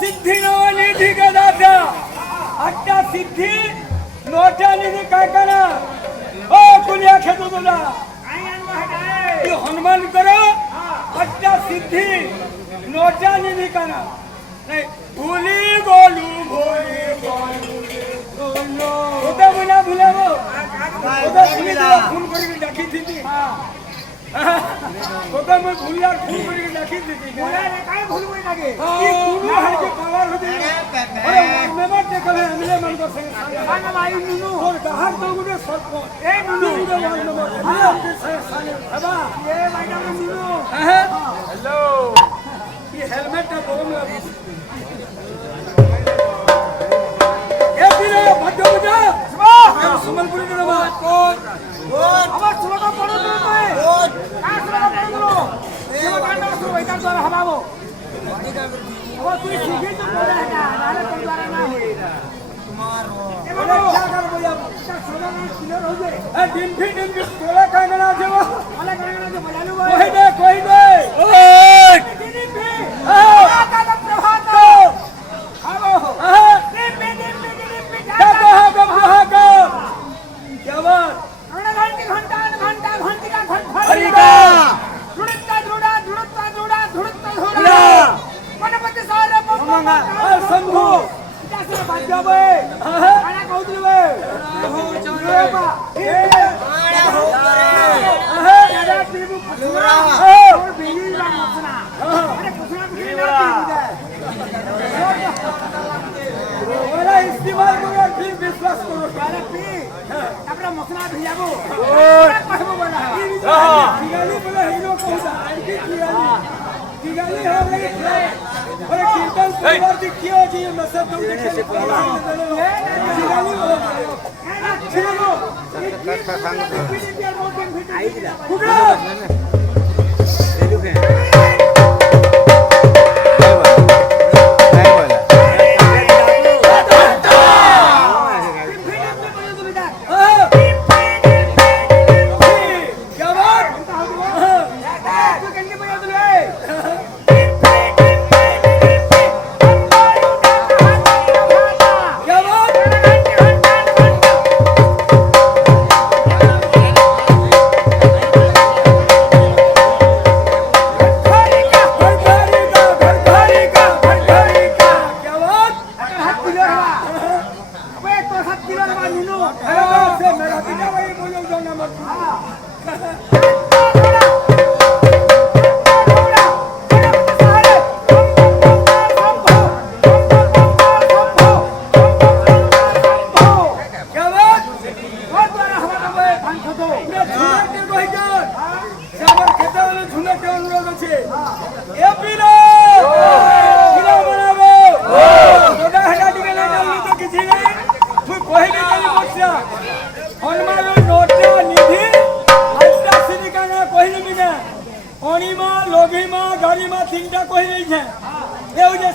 सिद्धी निधी का दादा अट्टा सिद्धी नोटा निधी काय करा ओ कुलिया खेतो तुला हनुमान करो अट्टा सिद्धी नोटा निधी करा नाही भूली बोलू भोली बोलू होता मुला भुलावो होता भुलीला फोन करी डाकी थी होता मैं भूलिया खून करके डाकी थी बोला रे काय भूल होई लागे ई कुनु हर के पावर होती अरे मैं मत देखो है हमले मन को संग खाना भाई नुनु और बाहर तो गुडे सब को ए नुनु गुडे वाल नंबर हमले हमके संग साले बाबा ये भाईटा नुनु हेलो ये हेलमेट का बोल ए पीरे भट्टो बुझा हम सुमनपुरी के बात कौन अब सुनो तो पढ़ो तो मैं का सुनो पढ़ो सेवा कांड सुनो इधर द्वारा हवाओ अब तू सीधे तो बोला है ना नाले तुम द्वारा ना होएगा तुम्हारो ए बोलो क्या कर बोला क्या सुनो ना क्लियर हो गए ए डिम्फी तोला कांगना जो वाला कांगना जो बजा लो कोई दे ओए डिम्फी का प्रभात आओ डिम्फी क्या कहा का क्या बात घंटी घंटा घंटा घंटी का घंटा धुड़ता धुड़ा धुड़ता धुड़ा धुड़ता धुड़ा गणपति सारे मंगा शंभू कैसे बात जाबे खाना कहउतली बे हो चले बा ए दादा पीबू पुछरा और बेली ला मसना अरे पुछरा भी ना ओरा इस्तेमाल करो फिर विश्वास करो अरे पी अपना मसना भेजाबो कहबो बोला दिगाली बोले हीरो कहता आईकी दिगाली है लगे अरे कीर्तन परिवार की क्यों जी मसद तुम देखे दिगाली बोलो चलो आई दिला कुकड़ा देखो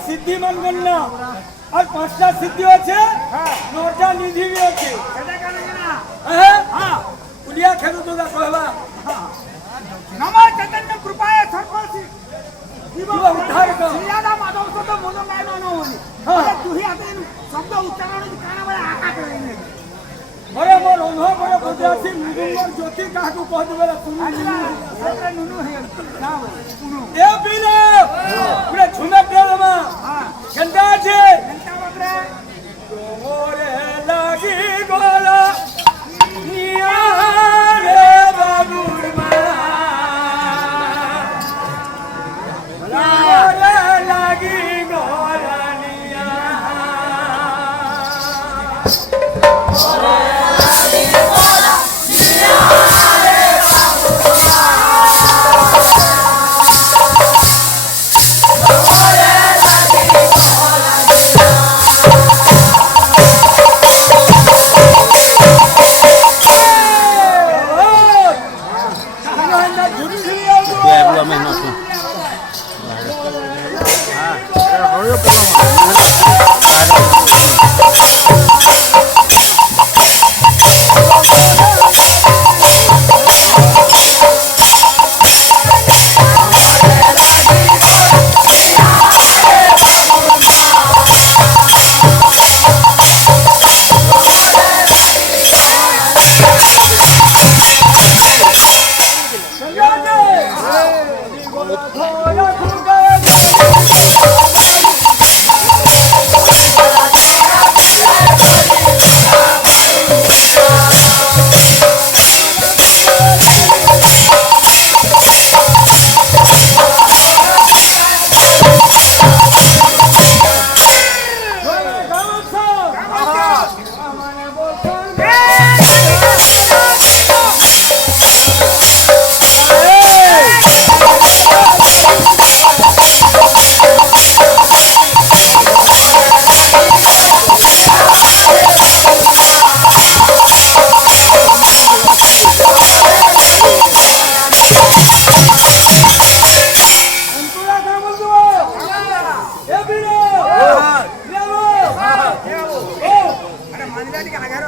सिद्धि मन गणना और पांचटा सिद्धि আছে নটা নিধি भी আছে এটা কেন না हां पुलिया खेलो तो कहबा नमः चैतन्य कृपाय सर्वसी जीव उद्धार कर श्रीराधा माधव को तो मोनो काय मानो हां तू ही आते शब्द उच्चारण काना बड़ा आका करे अरे मोर अनुभव बड़ा बुझासी मुदुंगर ज्योति काहा को कह देबे सुनु अरे नुनु है ना सुनु ए पीले पूरा झुमे पेलमा हां घंटा छे घंटा बापरे ओरे लागी गोला निया रे बाबुरमा ओरे लागी गोला निया ओरे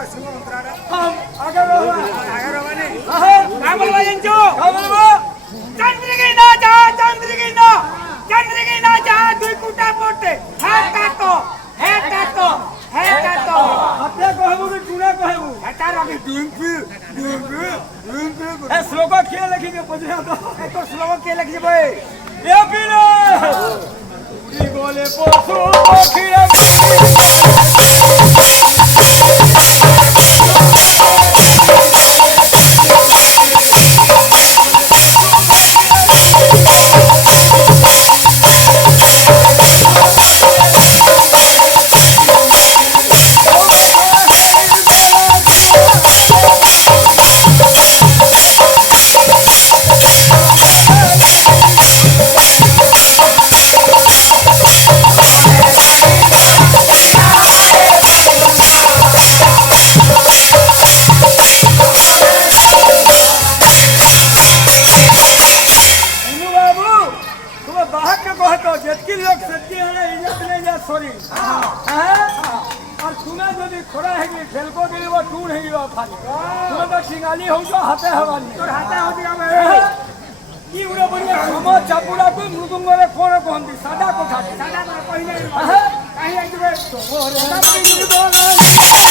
हम आगे रहो क्या बोलवा इंचो चंद्रिकी ना जा दुई कुटा पोटे है काटो अपने कहबो कि तूने कहबो हटा रखी डुंपी ए श्लोक के लिखी के पजरा तो तो श्लोक के लिखी भाई ए पीरे उड़ी बोले पोसो खिरा और तुम्हें जो खोरा है खेल को दिली वो टूर है तुम्हें तो सिंगाली हो जो हाथे हवाली और हाथे हो दिया मैं की उड़े बढ़िया समो चापुड़ा को मृदुंगरे कोन कोहंदी सादा को खाती सादा को पहिले कहीं आई जबे वो रे